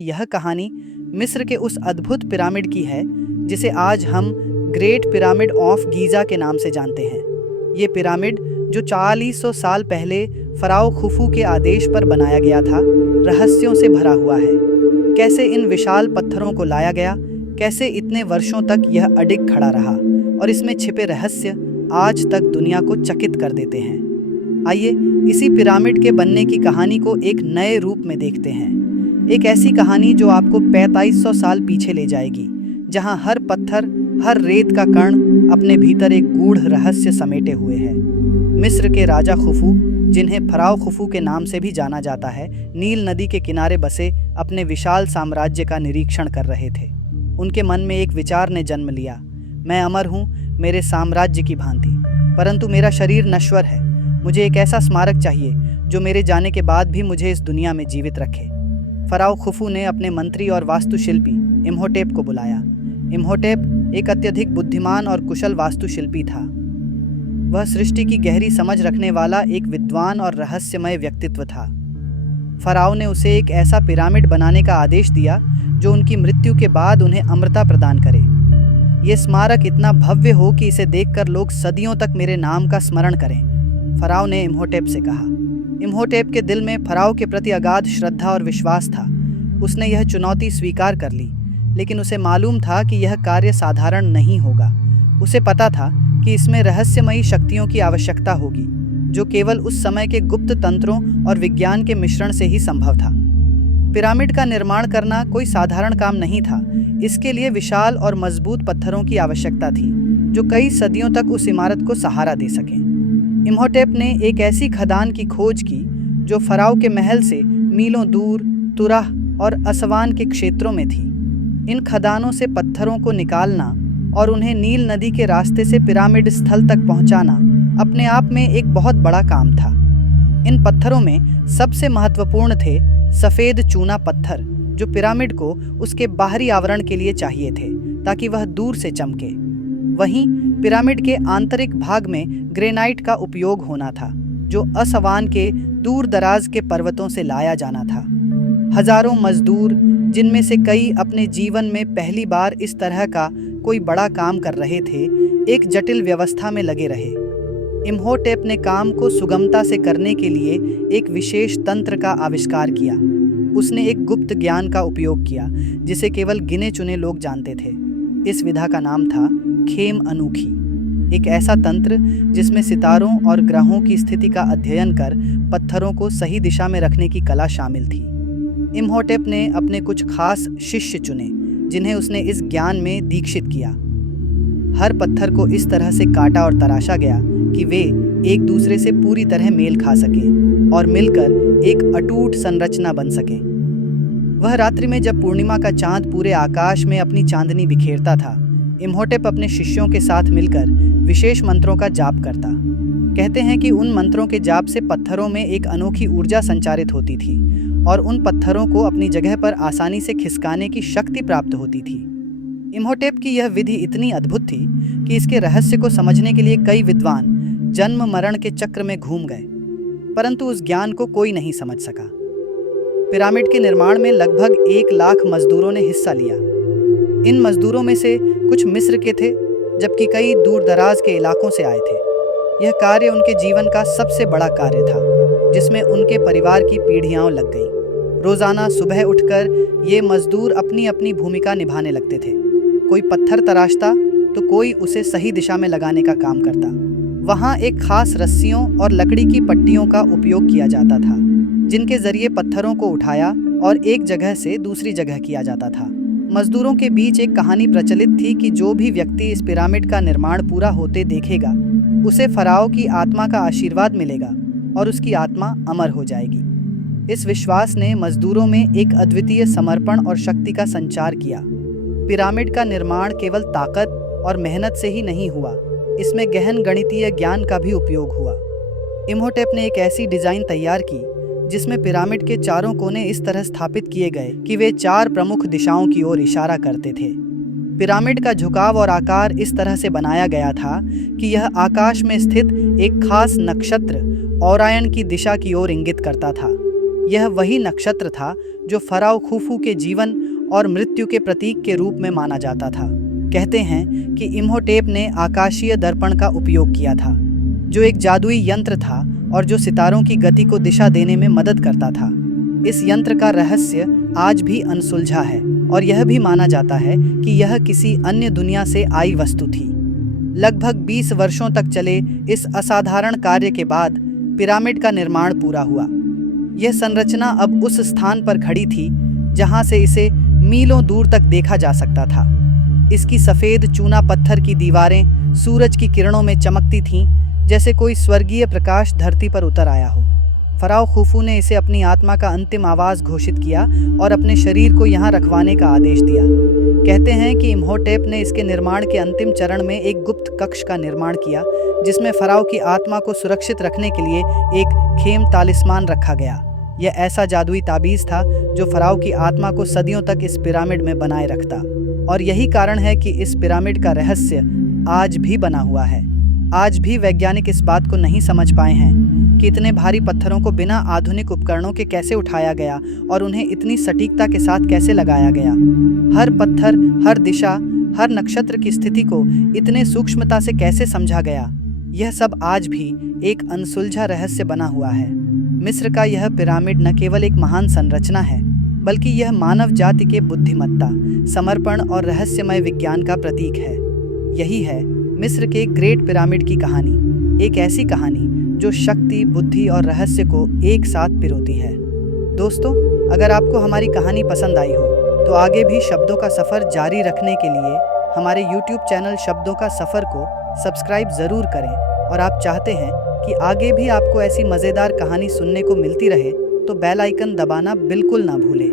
यह कहानी मिस्र के उस अद्भुत पिरामिड की है जिसे आज हम ग्रेट पिरामिड ऑफ गीज़ा के नाम से जानते हैं। ये पिरामिड जो 4400 साल पहले फ़राओ खुफू के आदेश पर बनाया गया था, रहस्यों से भरा हुआ है। कैसे इन विशाल पत्थरों को लाया गया, कैसे इतने वर्षों तक यह अडिग खड़ा रहा और इसमें छिपे रहस्य आज तक दुनिया को चकित कर देते हैं। आइए इसी पिरामिड के बनने की कहानी को एक नए रूप में देखते हैं। एक ऐसी कहानी जो आपको 4500 साल पीछे ले जाएगी, जहां हर पत्थर, हर रेत का कण अपने भीतर एक गूढ़ रहस्य समेटे हुए है। मिस्र के राजा खुफू, जिन्हें फ़राओ खुफू के नाम से भी जाना जाता है, नील नदी के किनारे बसे अपने विशाल साम्राज्य का निरीक्षण कर रहे थे। उनके मन में एक विचार ने जन्म लिया, मैं अमर हूँ मेरे साम्राज्य की भांति, परंतु मेरा शरीर नश्वर है। मुझे एक ऐसा स्मारक चाहिए जो मेरे जाने के बाद भी मुझे इस दुनिया में जीवित रखे। फ़राओ खुफू ने अपने मंत्री और वास्तुशिल्पी इम्होटेप को बुलाया। इम्होटेप एक अत्यधिक बुद्धिमान और कुशल वास्तुशिल्पी था। वह सृष्टि की गहरी समझ रखने वाला एक विद्वान और रहस्यमय व्यक्तित्व था। फ़राओ ने उसे एक ऐसा पिरामिड बनाने का आदेश दिया जो उनकी मृत्यु के बाद उन्हें अमरता प्रदान करे। ये स्मारक इतना भव्य हो कि इसे देखकर लोग सदियों तक मेरे नाम का स्मरण करें, फ़राओ ने इम्होटेप से कहा। इम्होटेप के दिल में फ़राओ के प्रति अगाध श्रद्धा और विश्वास था। उसने यह चुनौती स्वीकार कर ली, लेकिन उसे मालूम था कि यह कार्य साधारण नहीं होगा। उसे पता था कि इसमें रहस्यमयी शक्तियों की आवश्यकता होगी, जो केवल उस समय के गुप्त तंत्रों और विज्ञान के मिश्रण से ही संभव था। पिरामिड का निर्माण करना कोई साधारण काम नहीं था। इसके लिए विशाल और मजबूत पत्थरों की आवश्यकता थी, जो कई सदियों तक उस इमारत को सहारा दे सकें। इम्होटेप ने एक ऐसी खदान की खोज की जो फ़राओ के महल से मीलों दूर तुराह और असवान के क्षेत्रों में थी। इन खदानों से पत्थरों को निकालना और उन्हें नील नदी के रास्ते से पिरामिड स्थल तक पहुंचाना अपने आप में एक बहुत बड़ा काम था। इन पत्थरों में सबसे महत्वपूर्ण थे सफ़ेद चूना पत्थर, जो पिरामिड को उसके बाहरी आवरण के लिए चाहिए थे ताकि वह दूर से चमके। वहीं पिरामिड के आंतरिक भाग में ग्रेनाइट का उपयोग होना था, जो असवान के दूर दराज के पर्वतों से लाया जाना था। हजारों मजदूर, जिनमें से कई अपने जीवन में पहली बार इस तरह का कोई बड़ा काम कर रहे थे, एक जटिल व्यवस्था में लगे रहे। इम्होटेप ने काम को सुगमता से करने के लिए एक विशेष तंत्र का आविष्कार किया। उसने एक गुप्त ज्ञान का उपयोग किया जिसे केवल गिने चुने लोग जानते थे। इस विधा का नाम था खेम अनूखी, एक ऐसा तंत्र जिसमें सितारों और ग्रहों की स्थिति का अध्ययन कर पत्थरों को सही दिशा में रखने की कला शामिल थी। इम्होटेप ने अपने कुछ खास शिष्य चुने, जिन्हें उसने इस ज्ञान में दीक्षित किया। हर पत्थर को इस तरह से काटा और तराशा गया कि वे एक दूसरे से पूरी तरह मेल खा सकें और मिलकर एक अटूट संरचना बन सकें। वह रात्रि में जब पूर्णिमा का चांद पूरे आकाश में अपनी चांदनी बिखेरता था, इम्होटेप अपने शिष्यों के साथ मिलकर विशेष मंत्रों का जाप करता। कहते हैं कि उन मंत्रों के जाप से पत्थरों में एक अनोखी ऊर्जा संचारित होती थी और उन पत्थरों को अपनी जगह पर आसानी से खिसकाने की शक्ति प्राप्त होती थी। इम्होटेप की यह विधि इतनी अद्भुत थी कि इसके रहस्य को समझने के लिए कई विद्वान जन्म मरण के चक्र में घूम गए, परंतु उस ज्ञान को कोई नहीं समझ सका। पिरामिड के निर्माण में लगभग 1 लाख मजदूरों ने हिस्सा लिया। इन मजदूरों में से कुछ मिस्र के थे, जबकि कई दूर दराज के इलाकों से आए थे। यह कार्य उनके जीवन का सबसे बड़ा कार्य था, जिसमें उनके परिवार की पीढ़ियां लग गईं। रोजाना सुबह उठकर ये मजदूर अपनी अपनी भूमिका निभाने लगते थे। कोई पत्थर तराशता तो कोई उसे सही दिशा में लगाने का काम करता। वहाँ एक खास रस्सियों और लकड़ी की पट्टियों का उपयोग किया जाता था, जिनके जरिए पत्थरों को उठाया और एक जगह से दूसरी जगह किया जाता था। मजदूरों के बीच एक कहानी प्रचलित थी कि जो भी व्यक्ति इस पिरामिड का निर्माण पूरा होते देखेगा, उसे फ़राओ की आत्मा का आशीर्वाद मिलेगा और उसकी आत्मा अमर हो जाएगी। इस विश्वास ने मजदूरों में एक अद्वितीय समर्पण और शक्ति का संचार किया। पिरामिड का निर्माण केवल ताकत और मेहनत से ही नहीं हुआ, इसमें गहन गणितीय ज्ञान का भी उपयोग हुआ। इम्होटेप ने एक ऐसी डिज़ाइन तैयार की जिसमें पिरामिड के चारों कोने इस तरह स्थापित किए गए कि वे 4 प्रमुख दिशाओं की ओर इशारा करते थे। पिरामिड का झुकाव और आकार इस तरह से बनाया गया था कि यह आकाश में स्थित एक खास नक्षत्र ओरायन की दिशा की ओर इंगित करता था। यह वही नक्षत्र था जो फराओ खुफू के जीवन और मृत्यु के प्रतीक के रूप में माना जाता था। कहते हैं कि इम्होटेप ने आकाशीय दर्पण का उपयोग किया था, जो एक जादुई यंत्र था और जो सितारों की गति को दिशा देने में मदद करता था। इस यंत्र का रहस्य आज भी अनसुलझा है और यह भी माना जाता है कि यह किसी अन्य दुनिया से आई वस्तु थी। लगभग 20 वर्षों तक चले इस असाधारण कार्य के बाद पिरामिड का निर्माण पूरा हुआ। यह संरचना अब उस स्थान पर खड़ी थी जहां से इसे मीलों दूर तक देखा जा सकता था। इसकी सफ़ेद चूना पत्थर की दीवारें सूरज की किरणों में चमकती थीं, जैसे कोई स्वर्गीय प्रकाश धरती पर उतर आया हो। फराओ खुफू ने इसे अपनी आत्मा का अंतिम आवाज़ घोषित किया और अपने शरीर को यहाँ रखवाने का आदेश दिया। कहते हैं कि इम्होटेप ने इसके निर्माण के अंतिम चरण में एक गुप्त कक्ष का निर्माण किया, जिसमें फराओ की आत्मा को सुरक्षित रखने के लिए एक खेम तालिस्मान रखा गया। यह ऐसा जादुई ताबीज़ था जो फराओ की आत्मा को सदियों तक इस पिरामिड में बनाए रखता, और यही कारण है कि इस पिरामिड का रहस्य आज भी बना हुआ है। आज भी वैज्ञानिक इस बात को नहीं समझ पाए हैं कि इतने भारी पत्थरों को बिना आधुनिक उपकरणों के कैसे उठाया गया और उन्हें इतनी सटीकता के साथ कैसे लगाया गया। हर पत्थर, हर दिशा, हर नक्षत्र की स्थिति को इतने सूक्ष्मता से कैसे समझा गया, यह सब आज भी एक अनसुलझा रहस्य बना हुआ है। मिस्र का यह पिरामिड न केवल एक महान संरचना है, बल्कि यह मानव जाति के बुद्धिमत्ता, समर्पण और रहस्यमय विज्ञान का प्रतीक है। यही है मिस्र के ग्रेट पिरामिड की कहानी, एक ऐसी कहानी जो शक्ति, बुद्धि और रहस्य को एक साथ पिरोती है। दोस्तों, अगर आपको हमारी कहानी पसंद आई हो तो आगे भी शब्दों का सफ़र जारी रखने के लिए हमारे YouTube चैनल शब्दों का सफ़र को सब्सक्राइब ज़रूर करें, और आप चाहते हैं कि आगे भी आपको ऐसी मज़ेदार कहानी सुनने को मिलती रहे तो बेल आइकन दबाना बिल्कुल ना भूलें।